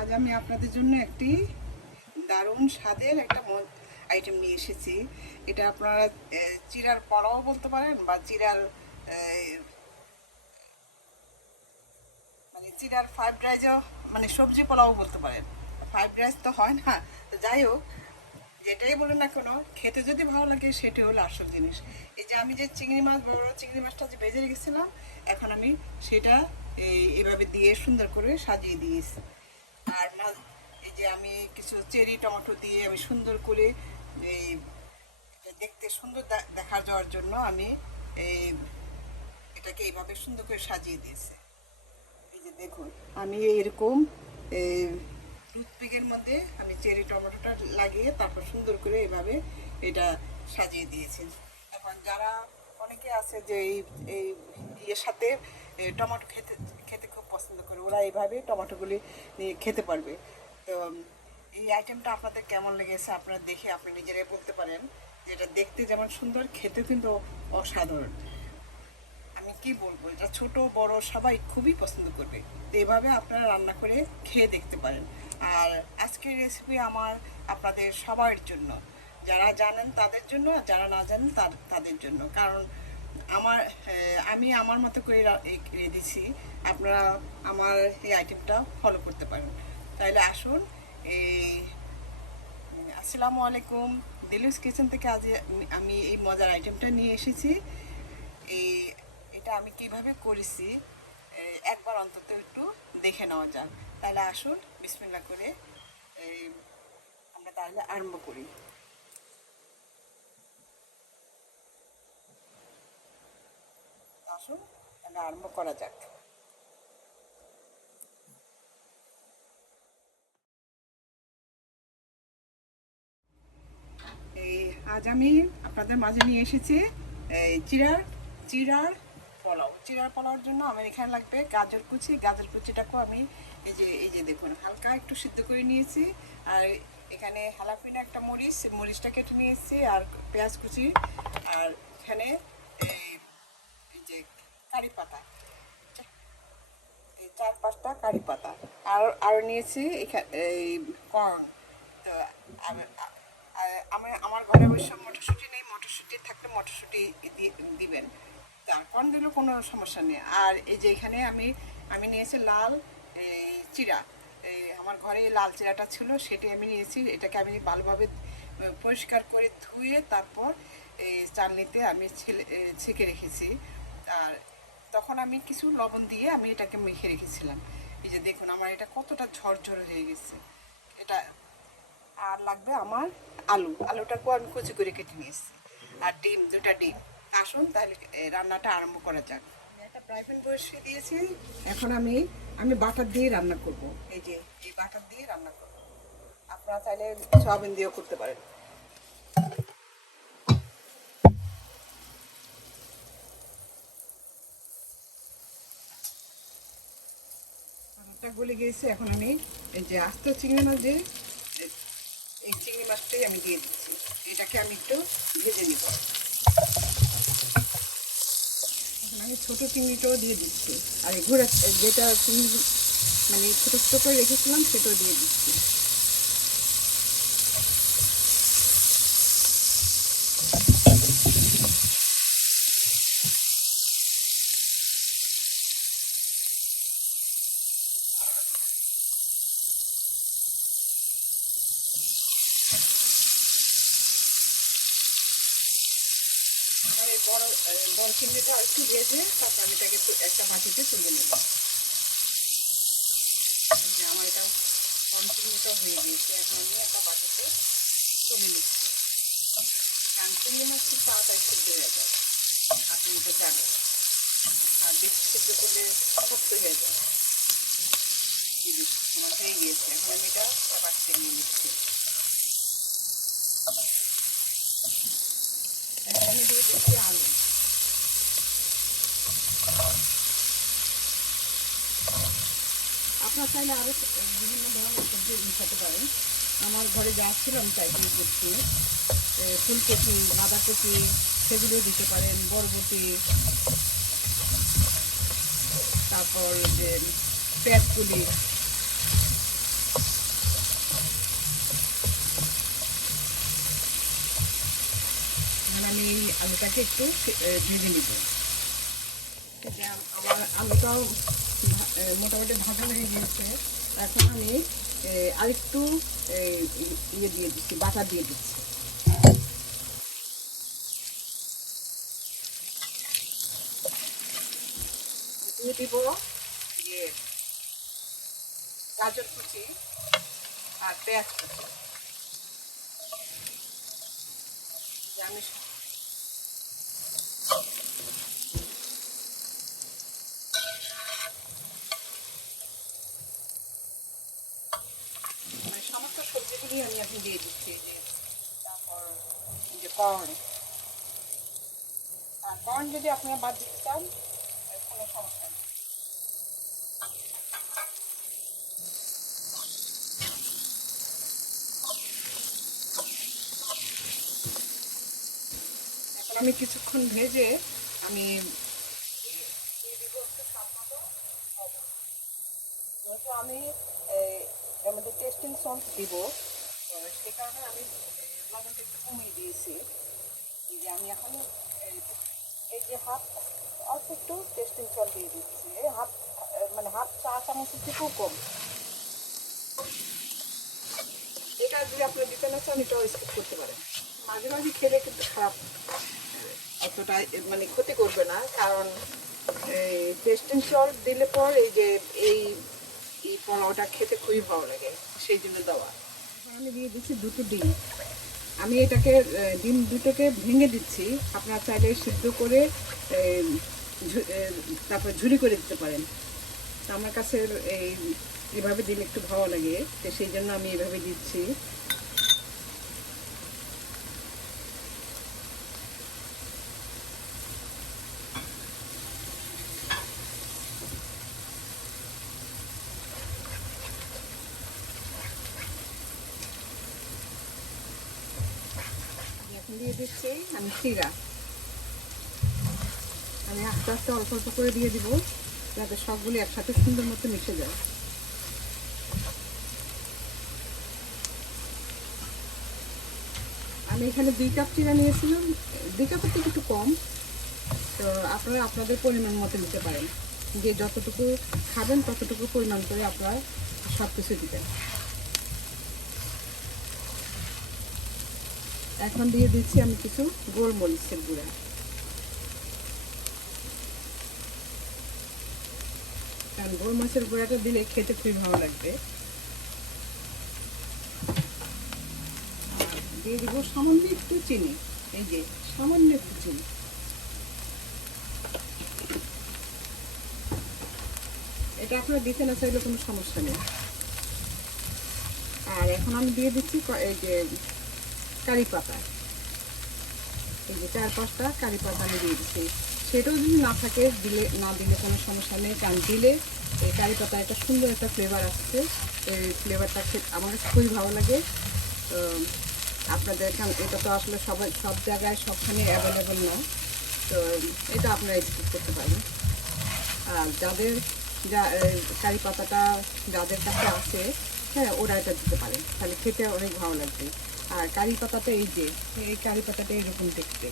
আজ আমি আপনাদের জন্য একটি দারুণ স্বাদের একটা আইটেম নিয়ে এসেছি। এটা আপনারা চিড়ার পোলাও বলতে পারেন বা চিড়ার মানে চিড়ার ফ্রাইড রাইসও মানে সবজি পোলাও বলতে পারেন। ফ্রাইড রাইস তো হয় না, তো যাই হোক যেটাই বলুন না কেন, খেতে যদি ভালো লাগে সেটাই হলো আসল জিনিস। এই যে আমি যে চিংড়ি মাছ, বড় চিংড়ি মাছটা যে ভেজে রেখেছিলাম, এখন আমি সেটা এভাবে দিয়ে সুন্দর করে সাজিয়ে দিয়েছি। আর এই যে আমি কিছু চেরি টমেটো দিয়ে আমি সুন্দর করে এই দেখতে সুন্দর দেখা যাওয়ার জন্য আমি এই এটাকে এইভাবে সুন্দর করে সাজিয়ে দিয়েছি। এই যে দেখুন, আমি এরকম টুথপিকের মধ্যে আমি চেরি টমেটোটা লাগিয়ে তারপর সুন্দর করে এইভাবে এটা সাজিয়ে দিয়েছি। এখন যারা অনেকে আছে যে এই ইয়ের সাথে টমেটো খেতে খেতে খুব পছন্দ করে, ওরা এইভাবে টমেটোগুলি নিয়ে খেতে পারবে। তো এই আইটেমটা আপনাদের কেমন লেগেছে আপনারা দেখে আপনি নিজেরাই বলতে পারেন। যেটা দেখতে যেমন সুন্দর, খেতে কিন্তু অসাধারণ। আমি কি বলবো, এটা ছোট বড় সবাই খুবই পছন্দ করবে। তো এভাবে আপনারা রান্না করে খেয়ে দেখতে পারেন। আর আজকের রেসিপি আমার আপনাদের সবার জন্য, যারা জানেন তাদের জন্য, আর যারা না জানেন তাদের জন্য। কারণ আমি আমার মতো করে দিছি, আপনারা আমার এই আইটেমটা ফলো করতে পারেন। তাহলে আসুন, আসসালামু আলাইকুম, দিলুস কিচেন থেকে আজ আমি এই মজার আইটেমটা নিয়ে এসেছি। এটা আমি কিভাবে করেছি একবার অন্তত একটু দেখে নেওয়া যাক। তাহলে আসুন, বিসমিল্লাহ করে আমরা তাহলে আরম্ভ করি। আসুন তাহলে আরম্ভ করা যাক। আজ আমি আপনাদের মাঝে নিয়ে এসেছি চিড়ার পোলাও। চিড়ার পোলাওর জন্য আমার এখানে লাগবে গাজর কুচি। গাজর কুচিটাকেও আমি এই যে দেখুন হালকা একটু সিদ্ধ করে নিয়েছি। আর এখানে হালাপিনা একটা মরিচটা কেটে নিয়েছি, আর পেঁয়াজ কুচি, আর এখানে এই যে কারি পাতা, এই 4-5টা কারি পাতা, আর নিয়েছি এখানে এই কর্ন। তো আমার ঘরে অবশ্য মটরশুঁটি নেই, মটরশুঁটি থাকলে মটরশুঁটি দিবেন, তার কর্ন দিলেও কোনো সমস্যা নেই। আর এই যে এখানে আমি নিয়েছি লাল চিড়া। আমার ঘরে লাল চিড়াটা ছিল, সেটাই আমি নিয়েছি। এটাকে আমি ভালোভাবে পরিষ্কার করে ধুয়ে তারপর এই চালনিতে আমি ছেঁকে রেখেছি। আর তখন আমি কিছু লবণ দিয়ে আমি এটাকে মেখে রেখেছিলাম। এই যে দেখুন আমার এটা কতটা ঝরঝর হয়ে গেছে এটা। আর লাগবে আমার আলুটাকেও আমি কুচি করে কেটে নিয়েছি, আর ডিম, 2টা ডিম। আসুন তাহলে রান্নাটা আরম্ভ করা যাক। আমি একটা ফ্রাই প্যান বসিয়ে দিয়েছি। এখন আমি বাটার দিয়ে রান্না করব। এই যে এই বাটার দিয়ে রান্না করব। আপনারা চাইলে সয়াবিন দিয়েও করতে পারেন। গলে গিয়েছে। এখন আমি এই যে আস্ত চিংড়ি মাছ, যে এই চিংড়ি মাছটাই আমি দিয়ে দিচ্ছি। এটাকে আমি একটু ভেজে নিব। এখন আমি ছোটো চিংড়িটাও দিয়ে দিচ্ছি, আর ঘোড়া যেটা চিংড়ি মানে ছোটো ছোটো করে রেখেছিলাম সেটাও দিয়ে দিচ্ছি। আমার এই বড় চিংড়িটা একটু ভেজে তারপর আমি এটাকে একটা বাটিতে তুলে নেব। যে আমার এটা বড় চিংড়িটা হয়ে গিয়েছে, এখন আমি একটা বাটিতে তুলে নিচ্ছি। কারণ চিংড়ি মাছ খুব তাড়াতাড়ি সিদ্ধ হয়ে যায়, আপনি এটা জানেন। আর বেশি সিদ্ধ করলে শক্ত হয়ে যায়। আমার হয়ে গিয়েছে, এখন আমি এটা বাটিতে নিয়ে নিচ্ছি। এখন আমি দিয়ে দিচ্ছি আলু। আপনার চাইলে আরও বিভিন্ন ধরনের সবজি মিশাতে পারেন। আমার ঘরে যা ছিল আমি তাই দিয়ে করছি। ফুলকপি, বাঁধাকপি সেগুলো দিতে পারেন, বরবটি, তারপর যে পেঁয়াজকুলি, আমি এই আলুটাকে একটু ভেজে নিব। আমার আলুটাও মোটামুটি ভাজা হয়ে গিয়েছে। এখন আমি আরেকটু ইয়ে দিয়ে দিচ্ছি, বাটার দিয়ে দিচ্ছি। দিয়ে দিব যে গাজর কুচি আর পেঁয়াজ কুচি। আমি সমস্ত সবজিগুলি আমি এখন দিয়ে দিচ্ছি। যে তারপর যে কর্ন, আর কর্ন যদি আপনারা বাদ দিতে চান কোনো সমস্যা নেই। এখন আমি কিছুক্ষণ ভেজে আমি দিয়ে দিব একটু স্বাদ মতো লবণ। যেহেতু আমি এর মধ্যে টেস্টিং সল্ট দিব, সে কারণে আমি লবণটা একটু কমিয়ে দিয়েছি। এই যে আমি এখন এই যে অল্প একটু টেস্টিং সল্ট দিয়ে দিচ্ছি, হাফ চা চামচের থেকেও কম। এটা যদি আপনারা দিতে না চান এটাও স্কিপ করতে পারেন। মাঝে মাঝে খেলে কিন্তু খারাপ, অতটা ক্ষতি করবে না, কারণ এই টেস্টিং সল্ট দিলে পর এই যে এই পোলাওটা খেতে খুবই ভালো লাগে, সেই জন্য দেওয়া। আমি দিয়ে দিচ্ছি দুটো ডিম। আমি এটাকে ডিম দুটোকে ভেঙে দিচ্ছি। আপনারা চাইলে সিদ্ধ করে তারপর ঝুরি করে দিতে পারেন। তো আমার কাছে এভাবে দিলে একটু ভালো লাগে, তো সেই জন্য আমি এভাবে দিচ্ছি। এখন দিয়ে দিচ্ছি আমি চিরা। আমি আস্তে আস্তে অল্প অল্প করে দিয়ে দিব, যাতে সবগুলি একসাথে সুন্দর মতো মিশে যায়। আমি এখানে 2 কাপ চিরা নিয়েছিলাম, 2 কাপের থেকে একটু কম। তো আপনারা আপনাদের পরিমাণ মতো দিতে পারেন, যে যতটুকু খাবেন ততটুকু পরিমাণ করে আপনারা সব কিছু দিবেন। এখন দিয়ে দিচ্ছি আমি কিছু গোলমরিচের গুঁড়া। কারণ গোলমরিচের গুঁড়াটা দিলে খেতে খুবই ভালো লাগবে। দিয়ে দিব সামান্য একটু চিনি, এই যে সামান্য একটু চিনি। এটা আপনারা দিতে না চাইলে কোনো সমস্যা নেই। আর এখন আমি দিয়ে দিচ্ছি এই যে কারি পাতা, এই যে 4-5টা কারি পাতা আমি দিয়ে দিচ্ছি। সেটাও যদি না থাকে না দিলে কোনো সমস্যা নেই, কারণ দিলে এই কারি পাতা একটা সুন্দর একটা ফ্লেভার আসছে। এই ফ্লেভারটা আমার খুবই ভালো লাগে। তো আপনাদের এটা তো আসলে সব জায়গায় সবখানে অ্যাভেলেবেল না, তো এটা আপনারা স্কিপ করতে পারেন। আর যাদের কারি পাতাটা যাদের কাছে আছে, হ্যাঁ, ওরা এটা দিতে পারেন, তাহলে খেতে অনেক ভালো লাগবে। আর কারি পাতাটা এই যে এই কারি পাতাটা এরকম দেখতে।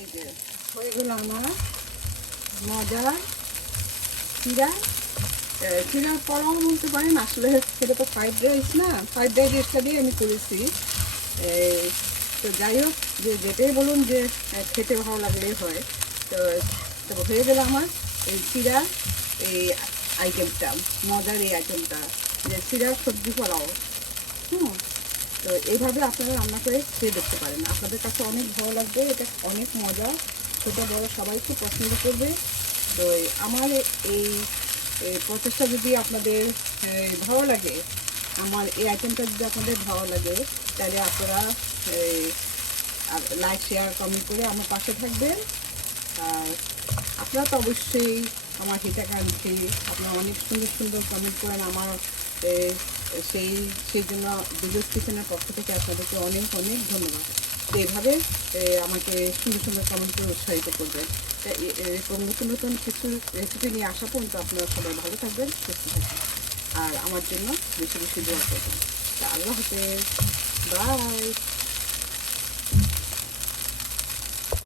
এই যে হয়ে গেল আমার মজার চিরার পোলাও বলতে পারেন। আসলে সেটা তো ফ্রাইড রাইস না, ফ্রাইড রাইসটা দিয়ে আমি করেছি। তো যাই হোক, যেটাই বলুন যে খেতে ভালো লাগলেই হয়। তো হয়ে গেল আমার এই চিরা এই আইটেমটা, মজার এই আইটেমটা, যে চিরার সবজি পোলাও। তো এইভাবে আপনারা রান্না করে খেয়ে দেখতে পারেন, আপনাদের কাছে অনেক ভালো লাগবে। এটা অনেক মজা, ছোটো বড়ো সবাই খুব পছন্দ করবে। তো আমার এই প্রচেষ্টা যদি আপনাদের ভালো লাগে, আমার এই আইটেমটা যদি আপনাদের ভালো লাগে, তাহলে আপনারা লাইক শেয়ার কমেন্ট করে আমার পাশে থাকবেন। আর আপনারা তো অবশ্যই আমার হিতাকাঙ্ক্ষী, আপনারা অনেক সুন্দর সুন্দর কমেন্ট করেন। আমার সেই জন্য দিলুস কিচেনের পক্ষ থেকে আপনাদেরকে অনেক অনেক ধন্যবাদ। তো এভাবে আমাকে সুন্দর সুন্দর কমেন্ট করে উৎসাহিত করবেন। এরকম নতুন নতুন কিছু রেসিপি নিয়ে আসা পর্যন্ত আপনারা সবাই ভালো থাকবেন, সুস্থ থাকবেন। আর আমার জন্য বেশি বেশি দোয়া করবেন। তা আল্লাহ হাফেজ, বাই।